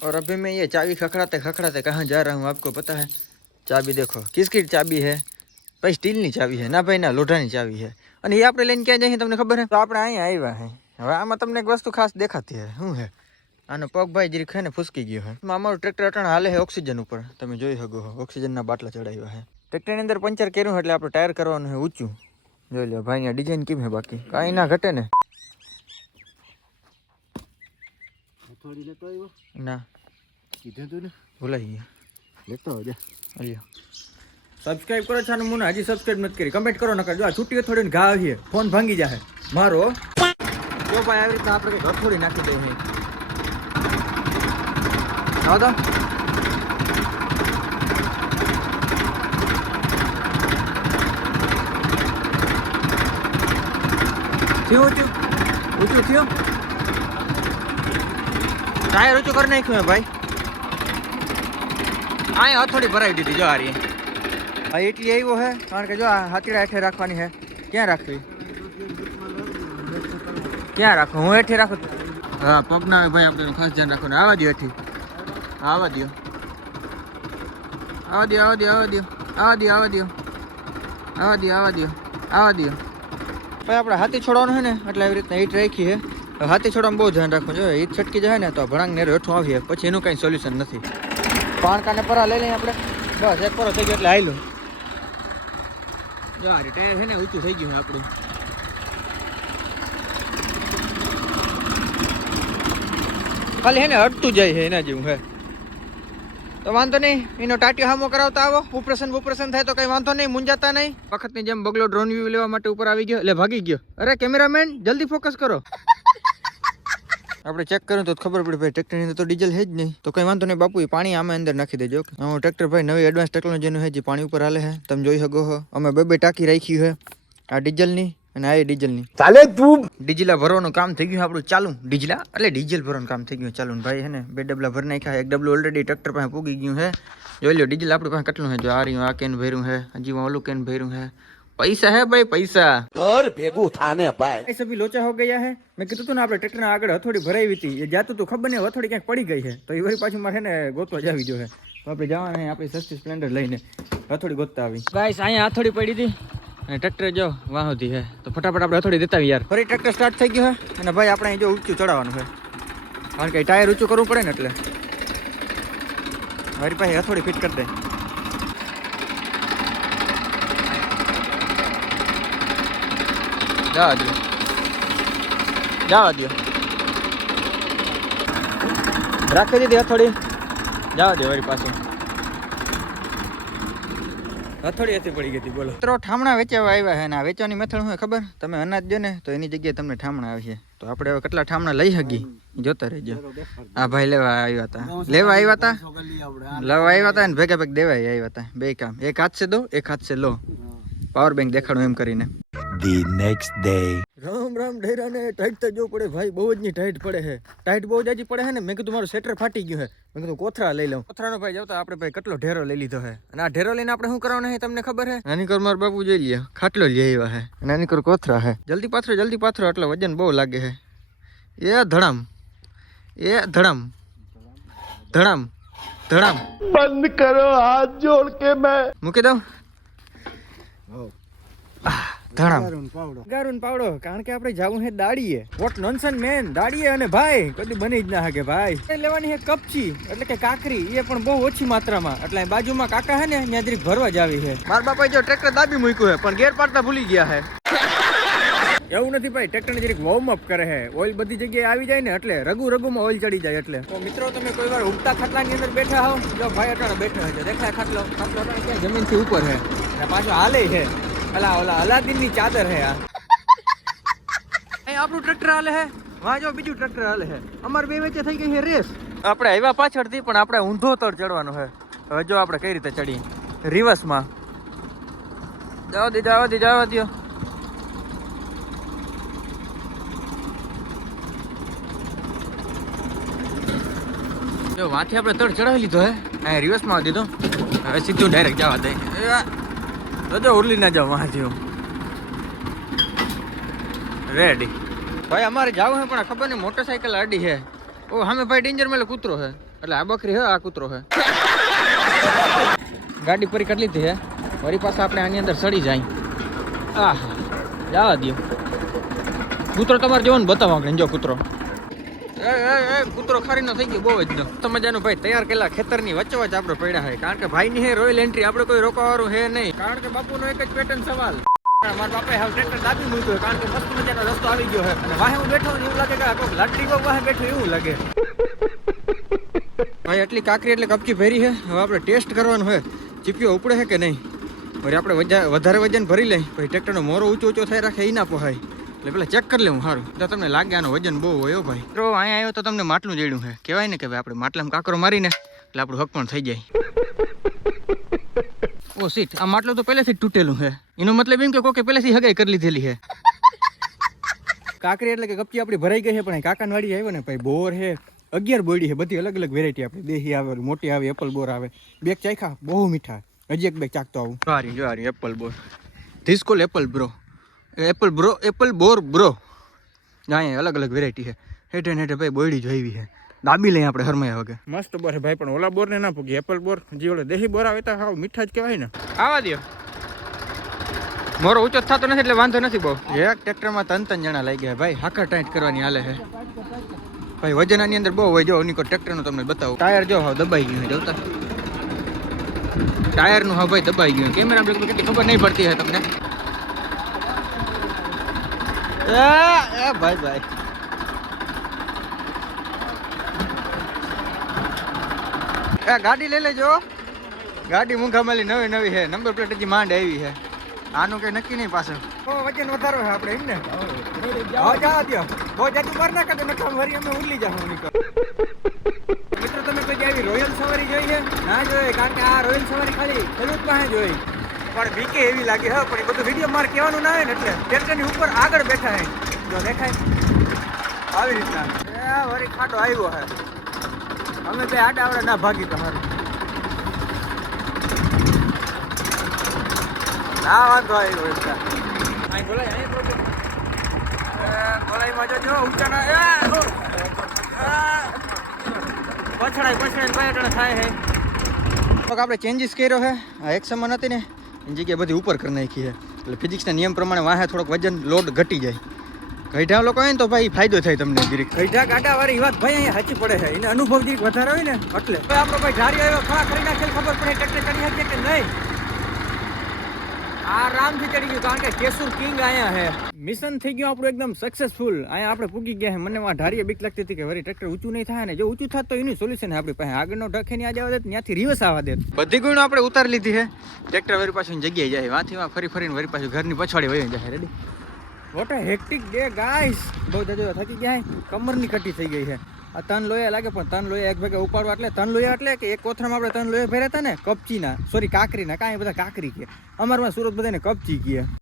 और अभी मैं ये चाबी खखड़ाते खखड़ाते कहाँ जा रहा हूँ आपको पता है? चाबी देखो किसकी चाबी है भाई, स्टीलની ચાવી છે ના ભાઈ ના લોઢાની ચાવી છે। અને એ આપણે લઈને ક્યાં જઈએ તમને ખબર છે? તો આપણે અહીંયા આવ્યા છે। હવે આમાં તમને એક વસ્તુ ખાસ દેખાતી છે, શું છે? આનો પગ ભાઈ જરીક છે ને ફૂસકી ગયો છે। અમારું ટ્રેક્ટર અટાણે હાલે છે ઓક્સિજન ઉપર, તમે જોઈ શકો છો ઓક્સિજનના બાટલા ચડાવ્યા છે। ટ્રેક્ટરની અંદર પંચર કર્યું એટલે આપણે ટાયર કરવાનું છે ઊંચું। જોઈ લો ભાઈ આ ડિઝાઇન કેમ છે, બાકી કાંઈ ના ઘટે ને। ના કીધું તું ને, ભૂલાઈ ગયા, લેતો આવજે। અલ્યો સબસ્ક્રાઇબ કરો છાનું મુના, હજી સબસ્ક્રાઇબ નથી કરી, કમેન્ટ કરો નકર જો આ છૂટી થોડી ને ઘા આવીએ ફોન ભાંગી જાહે મારો। જો ભાઈ આવી રીતે આપણે કંઈક હથોડી નાખી દઈએ। આવો તો થયું ઊંચું ઊંચું થયું, ટાયર ઊંચું કરી નાખ્યું હે ભાઈ। અહીંયા હથોડી ભરાવી દીધી જો હારી આ એટલી આવ્યો હે, કારણ કે જો આ હાથીડા હેઠે રાખવાની છે। ક્યાં રાખવી, ક્યાં રાખવું? હું હેઠે રાખું। હા પગ ના આવે ભાઈ, આપણે ખાસ ધ્યાન રાખવાનું। આવા દો હેઠી, આવા દો આવા દો આવા દો આવા દો આવા દો આવા દો આવા દો આવા દો આવા દો ભાઈ। આપણે હાથી છોડવાનું છે ને એટલે આવી રીતના હીટ રાખી છે। હાથી છોડવામાં બહુ ધ્યાન રાખવું જોઈએ, હીટ છટકી જાય ને તો ભણાંગ નેર હેઠું આવીએ પછી એનું કાંઈ સોલ્યુશન નથી। પાણકાને પરા લઈ લઈએ આપણે, બસ એક પરો થઈ ગયો એટલે હાલો જો આ ટાયર છે ને ઊંચું થઈ ગયું આપણું। ખાલી હે ને અડતું જાય છે એના જેવું હે, તો વાંધો નહીં, એનો ટાટિયો હામો કરાવતા આવો। ઓપરેશન થાય તો કઈ વાંધો નહીં, મુંજાતા નહીં। વખતની જેમ બગલો ડ્રોન વ્યૂ લેવા માટે ઉપર આવી ગયો એટલે ભાગી ગયો। અરે કેમેરામેન જલ્દી ફોકસ કરો। આપણે ચેક કર્યું તો ખબર પડી ભાઈ ટ્રેક્ટરની અંદર તો ડીઝલ છે જ નહીં, તો કઈ વાંધો નહીં બાપુ, એ પાણી આમે અંદર નાખી દેજો। ટ્રેક્ટર ભાઈ નવી એડવાન્સ ટેકનોલોજીનું છે જે પાણી ઉપર હાલે છે, તમે જોઈ શકો છો। અમે બે ટાંકી રાખી છે, આ ડીઝલની અને આ ડીઝલની। ચાલે તું ડીઝલા ભરવાનું કામ થઈ ગયું આપણું ચાલુ, ડીઝલા એટલે ડીઝલ ભરવાનું કામ થઈ ગયું ચાલુ ભાઈ છે ને। 2 ડબલા ભરી નાખ્યા, 1 ડબલું ઓલરેડી ટ્રેક્ટર પાસે પૂગી ગયું છે। જોઈ લો ડીઝલ આપણી પાસે કેટલું છે, જો આ રહ્યું, આ કેન ભર્યું છે, હજી ઓલું કેન ભર્યું છે। पैसा है भाई पैसा, घर भेगू थाने भाई। ऐसे भी लोचा हो गया है। मैं कीधुं तू ने આપણે ટ્રેક્ટર ના આગળ હથોડી ભરાવી હતી, એ જાતું તો ખબર નહીં હથોડી ક્યાંક પડી ગઈ છે, તો એ વળી પાછું મારે ને ગોતવા જાવી જો છે। તો આપણે જવાના આપણી સસ્તી સ્પ્લેન્ડર લઈને હથોડી ગોતતા આવી। ગાઈસ અહીંયા હથોડી પડી હતી અને ટ્રેક્ટર જો વાહુથી છે, તો ફટાફટ આપણે હથોડી દેતા આવી યાર। ફરી ટ્રેક્ટર સ્ટાર્ટ થઈ ગયું છે અને ભાઈ આપણે જો ઊંચું ચડાવવાનું છે, કારણ કે ટાયર ઊંચું કરવું પડે ને એટલે મારી પાસે હથોડી ફિટ કરી દે। જવા દો રાખી દીધી હથોડી, જવા દો વળી પાછી હથોડી એથી પડી ગઈ હતી। બોલો મિત્રો ઠામણા વેચવા આવ્યા છે, ને આ વેચવાની મેથડ શું ખબર? તમે અનાજ દો ને તો એની જગ્યાએ તમને ઠામણા આવશે। તો આપણે હવે કેટલા ઠામણા લઈ શકી જોતા રહેજો। આ ભાઈ લેવા આવ્યા હતા ને ભેગા ભેગ દેવા આવ્યા હતા, બે કામ, એક હાથ से दो एक हाथ से लो, પાવર બેંક દેખાડો એમ કરીને। The next day Ram Ram ઢેરાને ટાઈટ તો જો પડે ભાઈ, બહુ જ ની ટાઈટ પડે છે, ટાઈટ બહુ જાજી પડે છે ને। મેં કીધું મારું સ્વેટર ફાટી ગયું છે, મેં કીધું કોથરા લઈ લઉં। કોથરાનો ભાઈ જવતા આપણે ભાઈ કેટલો ઢેરો લઈ લીધો છે, અને આ ઢેરો લઈને આપણે શું કરવાનું છે તમને ખબર છે? નાની કર મારા બાપુ જોઈ લે ખાટલો લઈ આવ્યા છે, નાની કર કોથરા છે। જલ્દી પાથરો એટલે વજન બહુ લાગે છે। એ ધડામ બંધ કરો હાથ જોડ કે મેં મૂકી દઉં ગારું પાવડો, કારણ કે આપણે જવું છે દાડીએ। વોટ નોનસન મેન, દાડીએ અને ભાઈ કદી બની જ ના શકે ભાઈ। લેવાની છે કપચી એટલે કે કાકરી, એ પણ બહુ ઓછી માત્રામાં, એટલે બાજુમાં કાકા છે ને ત્યાં જરીક ભરવા જ આવી છે। મારા બાપાએ જો ટ્રેક્ટર દાબી મૂક્યું છે પણ ગેર પાડતા ભૂલી ગયા છે। એવું નથી ભાઈ, ટ્રેક્ટર ને જરીક વોર્મ અપ કરે છે, ઓઇલ બધી જગ્યાએ આવી જાય ને એટલે રગુમાં ઓઇલ ચડી જાય એટલે। તો મિત્રો તમે કોઈ વાર ઉગતા ખાટલાની અંદર બેઠા હોવ, જો ભાઈ અટાણે બેઠા છે, દેખાય ખાટલો અટાણે ક્યાં જમીનથી ઉપર છે અને પાછો હાલે છે, ઓલા અલાદીનની ચાદર હે આ। અહીં આપણું ટ્રેક્ટર હાલે હે, વાં જો બીજું ટ્રેક્ટર હાલે હે, અમાર બે વચ્ચે થઈ ગઈ છે રેસ। આપણે આવ્યા પાછળથી પણ આપણે ઊંધો તળ ચડવાનું છે। હવે જો આપણે કઈ રીતે ચડીએ, રિવર્સમાં। જવા દો જો વાંથી આપણે તળ ચડાવી લીધો હે, અહીંયા રિવર્સમાં આવી દીધો, હવે સીધું ડાયરેક્ટ જવા દે। જો ઉરલી ના જાવ વાંથી રેડી। ભાઈ અમારે જવું છે પણ ખબર નહીં મોટરસાઇકલ આડી છે। ઓ હમે ભાઈ ડેન્જર મેલે કૂતરો છે, એટલે આ બકરી હે, આ કૂતરો હે. ગાડી પરી કરી લીધી હે, વળી પાછા આપણે આની અંદર સડી જાય. આ જવા દો. કૂતરો તમારે જેવો ને બતાવો આપણે. જો કૂતરો કૂતરો ખારીનો થઈ ગયો બહુ જ તો મજાનું. ભાઈ તૈયાર કેલા ખેતરની વચ્ચે વચ્ચે આપણે પડ્યા હોય, કારણ કે ભાઈની હે રોયલ એન્ટ્રી, આપણે કોઈ રોકવાવાળું હે નહીં. કારણ કે બાપુનો એક જ પેટર્ન સવાલ. મારા બાપાએ હાવ ટ્રેક્ટર દાબી મૂક્યું હોય, કારણ કે મસ્ત મજાનો રસ્તો આવી ગયો છે અને વાહે હું બેઠો એવું લાગે કે કોઈક લાટડી કોઈક વાહે બેઠું એવું લાગે. ભાઈ એટલી કાકરી એટલે કપચી ભરી છે. હવે આપણે ટેસ્ટ કરવાનું હોય ચીપીઓ ઉપડે છે કે નહીં. વળી આપણે વધારે વજન ભરી લઈ, પછી ટ્રેક્ટરનો મોરો ઊંચો ઊંચો થઈ રાખે એ ના પહાય, એટલે પેલા ચેક કરી લેવું સારું. તો તમને લાગે આનો વજન બહુ હોય ભાઈ. તો અહીંયા આવ્યો તો તમને માટલું જડ્યું છે. કહેવાય ને કે ભાઈ આપણે માટલામાં કાકરો મારીને એટલે આપણું હક પણ થઈ જાય. ઓ સીટ, આ માટલું તો પહેલેથી જ તૂટેલું છે. એનો મતલબ એમ કે કોઈ પહેલેથી હગાઈ કરી લીધેલી છે. કાકરી એટલે કે કપચી આપણી ભરાઈ ગઈ છે, પણ કાકાની વાડી આવ્યો ને ભાઈ બોર છે 11 બોયડી છે, બધી અલગ અલગ વેરાયટી. આપણે દેશી આવે, મોટી આવે, એપલ બોર આવે. બેગ ચાખ્યા બહુ મીઠા, હજી એક બેગ ચાખતો આવું. જોરી એપલ બોર, ધીસ કોલ એપલ બ્રો, એપલ બ્રો, એપલ બોર બ્રો. અહીંયા અલગ અલગ વેરાયટી છે. હેઠે હેઠે ભાઈ બોયડી જોઈવી છે, દાબી લઈએ આપણે હરમાયા વગર. મસ્ત બોર છે ભાઈ, પણ ઓલા બોર ને ના પૂગી. એપલ બોર જે ઓલા દેશી બોર આવે તો હાવ મીઠા જ કહેવાય ને. આવા દો, મોરો ઊંચો થતો નથી એટલે વાંધો નથી બહુ. એક ટ્રેક્ટરમાં 3 જણા લઈ ગયા ભાઈ, હાકર ટાઈટ કરવાની હાલે છે ભાઈ. વજન આની અંદર બહુ હોય. જો નીકો ટ્રેક્ટરનું તમને બતાવું. ટાયર જો હાવ દબાઈ ગયું છે, જોતા ટાયરનું હા ભાઈ દબાઈ ગયું. કેમેરા કેટલી ખબર નહીં પડતી છે તમને. ભાઈ ભાઈ ગાડી લઈ લેજો. ગાડી મૂંઘામાલી નવી છે, નંબર પ્લેટ હજી માંડ આવી છે. આનું કઈ નક્કી નહીં પાછળ. વજન વધારો છે આપણે એમ ને. જવા દો, બહુ જાજુ માર ના કાઢે નકામ વરી અમે ઉરલી જાવ. મિત્રો તમે કોઈ આવી રોયલ સવારી જોઈ છે? ના જોઈ, કારણ કે આ રોયલ સવારી ખાલી ખેડૂત પાસે જોઈ. પણ બીકે એવી લાગે હા, પણ એ બધું વિડીયો મારે કહેવાનું ના આવે ને, એટલે ટ્રેક્ટરની ઉપર આગળ બેઠા હે. જો દેખાય આવી રીતના વરી ખાડો આવ્યો હે. અમે બે આડા આવડે ના ભાગી તમારું. ના વાંધો આવ્યો એટલા. અહીં બોલાય, અહીં બોલાયમાં જો ઊંચાના પછડાય પછડાય થાય છે. આપણે ચેન્જીસ કર્યો છે. આ એક સમાન હતી ને એની જગ્યાએ બધી ઉપર કરી નાખી છે, એટલે ફિઝિક્સના નિયમ પ્રમાણે વાહે થોડોક વજન લોડ ઘટી જાય. ગઈઢા લોકો હોય ને તો ભાઈ ફાયદો થાય તમને. ગઈઢા ગાડા વાળી વાત ભાઈ અહીંયા સાચી પડે છે. એને અનુભવ જે વધારે હોય ને એટલે આપણો ભાઈ ધારી આવ્યો ખરા કરી નાખેલ, ખબર પડે ટ્રેક્ટર ચડી શકીએ કે નહીં. આરામથી ચડી ગયું, કારણ કે કેસુર કિંગ અહીંયા છે. મિશન થઈ ગયું આપણું એકદમ સક્સેસફુલ. અહીંયા આપણે પૂગી ગયા છે. મને ધારીએ બીક લાગતી હતી કે વળી ટ્રેક્ટર ઊંચું નહીં થાય ને. જો ઊંચું થાત તો એનું સોલ્યુશન આપણી પાસે. આગળનો ઢખે નહીં જવા દે, ત્યાંથી રિવર્સ આવવા દે. બધી ગુણો આપણે ઉતારી લીધી છે. ટ્રેક્ટર વળી પાછું જગ્યાએ જાય, વાંથી ફરી ફરીને વળી પાછું ઘરની પછવાડી વહી જાય. Ready? What a hectic day guys. બહુ જાજો થકી ગયા, કમરની કટી થઈ ગઈ છે. આ 3 લોયા લાગે, પણ 3 લોયા એક ભેગા ઉપાડવા એટલે 3 લોયા એટલે કે એક કોથરામાં આપણે 3 લોયા ભર્યા હતા ને કપચીના, સોરી કાકરીના. કાંઈ બધા કાકરી કે અમારમાં સુરત બધાને કપચી કહે.